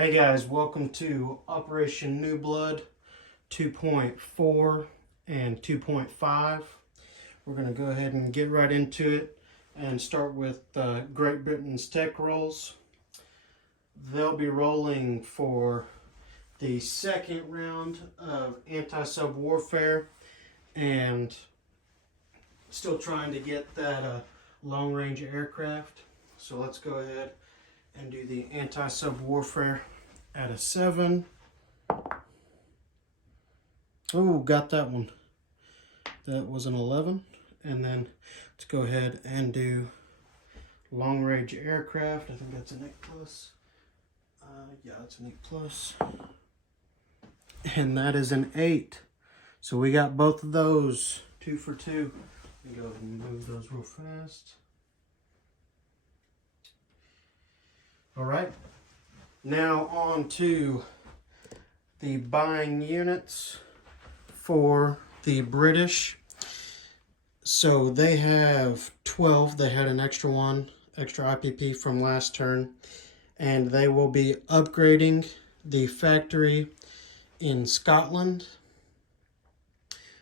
Hey guys, welcome to Operation Newblood 2.4 and 2.5. We're going to go ahead and get right into it and start with Great Britain's tech rolls. They'll be rolling for the second round of anti-sub warfare and still trying to get that long-range aircraft. So let's go ahead and do the anti-sub warfare at a 7. Oh, got that one. That was an 11. And then let's go ahead and do long-range aircraft. I think that's an 8+. Yeah, it's an 8+. And that is an 8. So we got both of those 2 for 2. Let me go ahead and move those real fast. All right, now on to the buying units for the British. So they have 12. They had an extra one, extra IPP from last turn, and they will be upgrading the factory in Scotland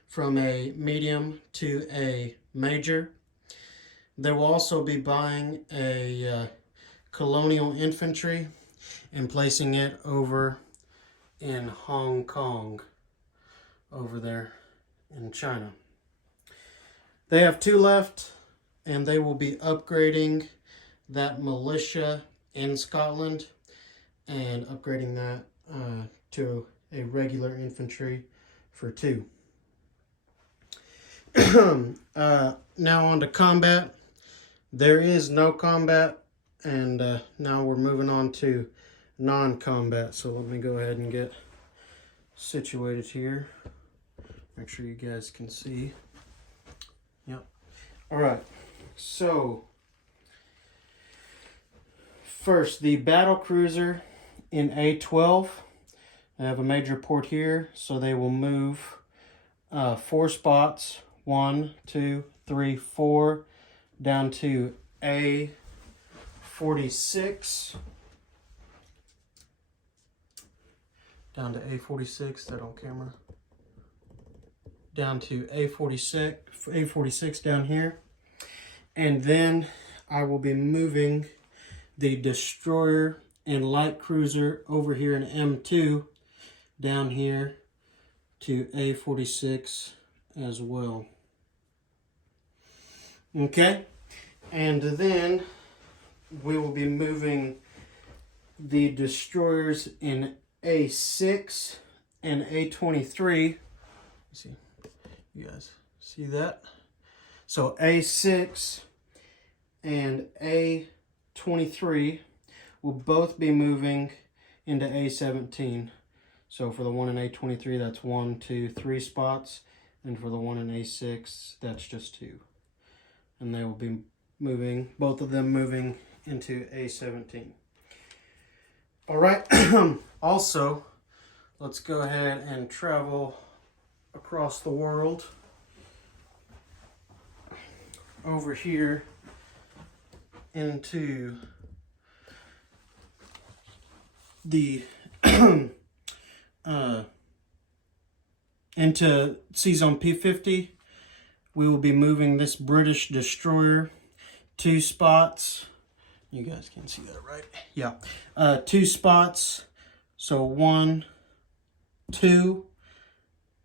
from a medium to a major. They will also be buying a colonial infantry and placing it over in Hong Kong, over there in China. They have 2 left, and they will be upgrading that militia in Scotland and upgrading that to a regular infantry for 2. Now on to combat. There is no combat. And now we're moving on to non-combat. So let me go ahead and get situated here. Make sure you guys can see. Yep. All right. So first, the battle cruiser in A12. I have a major port here, so they will move 4 spots. 1, 2, 3, 4 down to A46, down to A46, that on camera, down to A46 down here, and then I will be moving the destroyer and light cruiser over here in M2 down here to A46 as well. Okay, and then we will be moving the destroyers in A6 and A23. See, you guys see that? So A6 and A23 will both be moving into A17. So for the one in A23, that's 1, 2, 3 spots. And for the one in A6, that's just 2. And they will be moving, both of them moving into A17. All right. Also, let's go ahead and travel across the world over here into the into C-Zone P50. We will be moving this British destroyer 2 spots. You guys can see that, right? Yeah. 2 spots. So 1, 2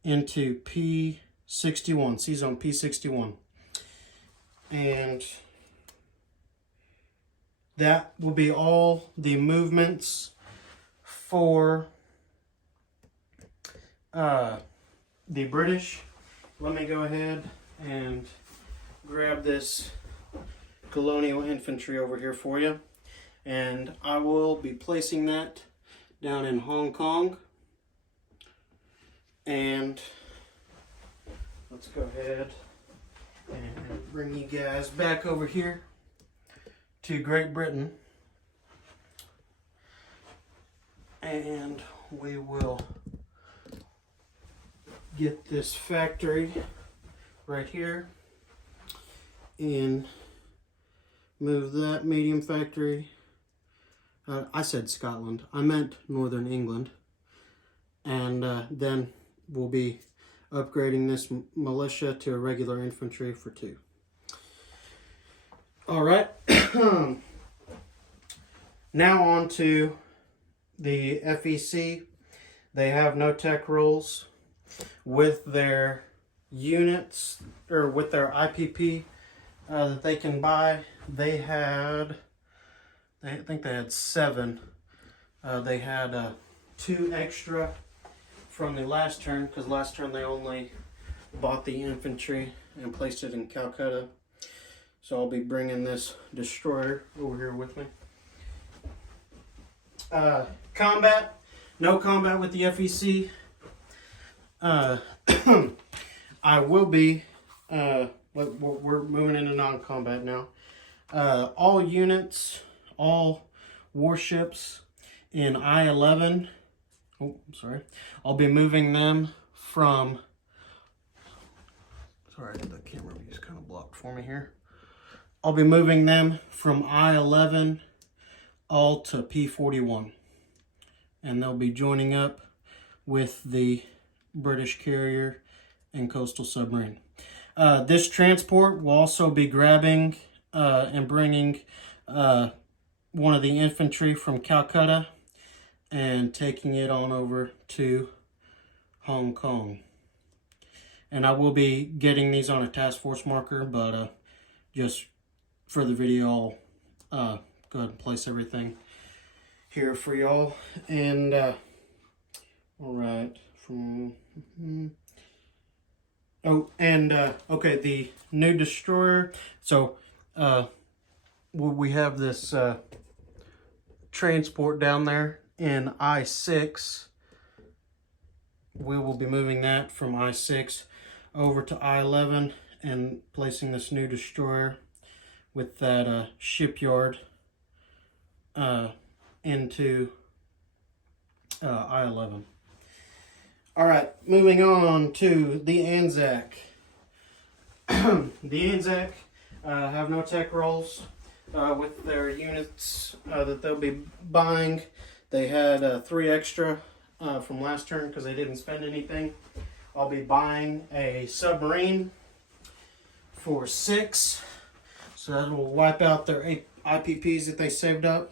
into P61, C-Zone P61. And that will be all the movements for the British. Let me go ahead and grab this colonial infantry over here for you, and I will be placing that down in Hong Kong. And let's go ahead and bring you guys back over here to Great Britain, and we will get this factory right here and move that medium factory I said Scotland. I meant Northern England. And then we'll be upgrading this militia to a regular infantry for 2. All right. Now on to the FEC. They have no tech rolls with their units, or with their IPP that they can buy. They had, I think they had 7. They had 2 extra from the last turn, because last turn they only bought the infantry and placed it in Calcutta. So I'll be bringing this destroyer over here with me. Combat, no combat with the FEC. I will be, we're moving into non-combat now. All units, all warships in I-11, oh, I'm sorry, I'll be moving them from, sorry, the camera is kind of blocked for me here. I'll be moving them from I-11 all to P-41. And they'll be joining up with the British carrier and coastal submarine. This transport will also be grabbing and bringing one of the infantry from Calcutta and taking it on over to Hong Kong. And I will be getting these on a task force marker, but just for the video, I'll go ahead and place everything here for y'all. And all right, from okay, the new destroyer. So we have this transport down there in I-6. We will be moving that from I-6 over to I-11 and placing this new destroyer with that shipyard into I-11. All right, moving on to the Anzac. The Anzac have no tech rolls with their units that they'll be buying. They had 3 extra from last turn because they didn't spend anything. I'll be buying a submarine for 6. So that will wipe out their 8 IPPs that they saved up.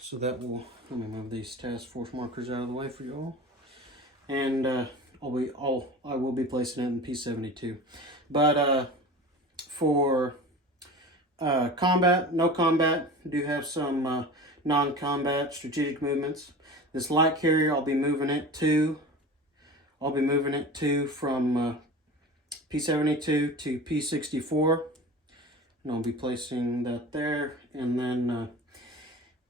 So that will, let me move these task force markers out of the way for you all. And I will be placing it in P72. But for combat, no combat, do have some non-combat strategic movements. This light carrier, I'll be moving it to from P72 to P64, and I'll be placing that there. And then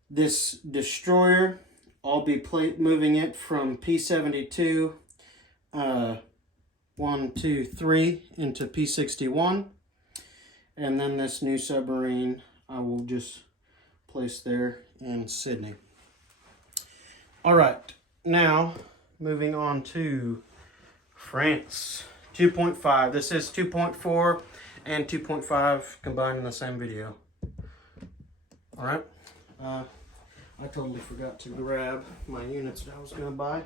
this destroyer, I'll be moving it from P72 1, 2, 3 into P61, and then this new submarine I will just place there in Sydney. All right, now moving on to France. 2.5. This is 2.4 and 2.5 combined in the same video. All right. I totally forgot to grab my units that I was going to buy.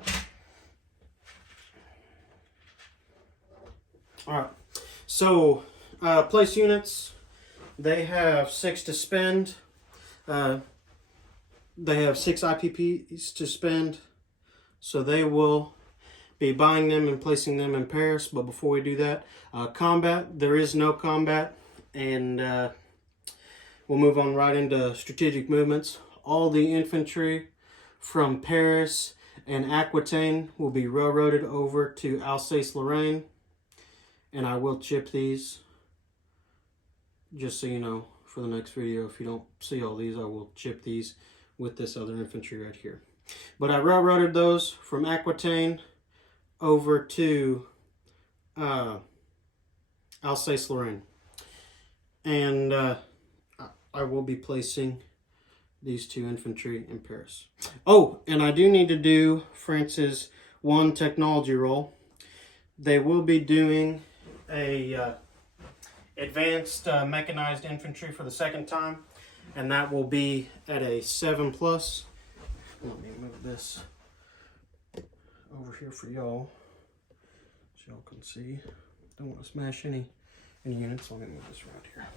All right. So, place units. They have 6 to spend. They have 6 IPPs to spend. So they will be buying them and placing them in Paris. But before we do that, combat, there is no combat, and we'll move on right into strategic movements. All the infantry from Paris and Aquitaine will be railroaded over to Alsace-Lorraine, and I will chip these, just so you know, for the next video. If you don't see all these, I will chip these with this other infantry right here. But I railroaded those from Aquitaine over to Alsace-Lorraine. And I will be placing these 2 infantry in Paris. Oh, and I do need to do France's 1 technology roll. They will be doing a advanced mechanized infantry for the second time, and that will be at a 7+. Let me move this over here for y'all so y'all can see. Don't want to smash any units. Let me move this around here.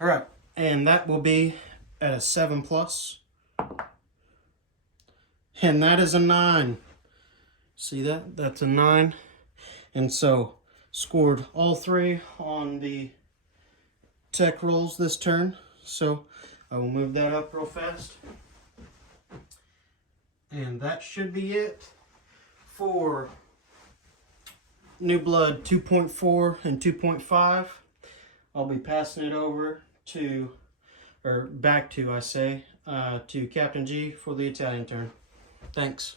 All right, and that will be at a 7+. And that is a 9. See that? That's a 9. And so scored all 3 on the tech rolls this turn. So I will move that up real fast. And that should be it for Newblood 2.4 and 2.5. I'll be passing it over to, or back to, I say, to Captain G for the Italian turn. Thanks.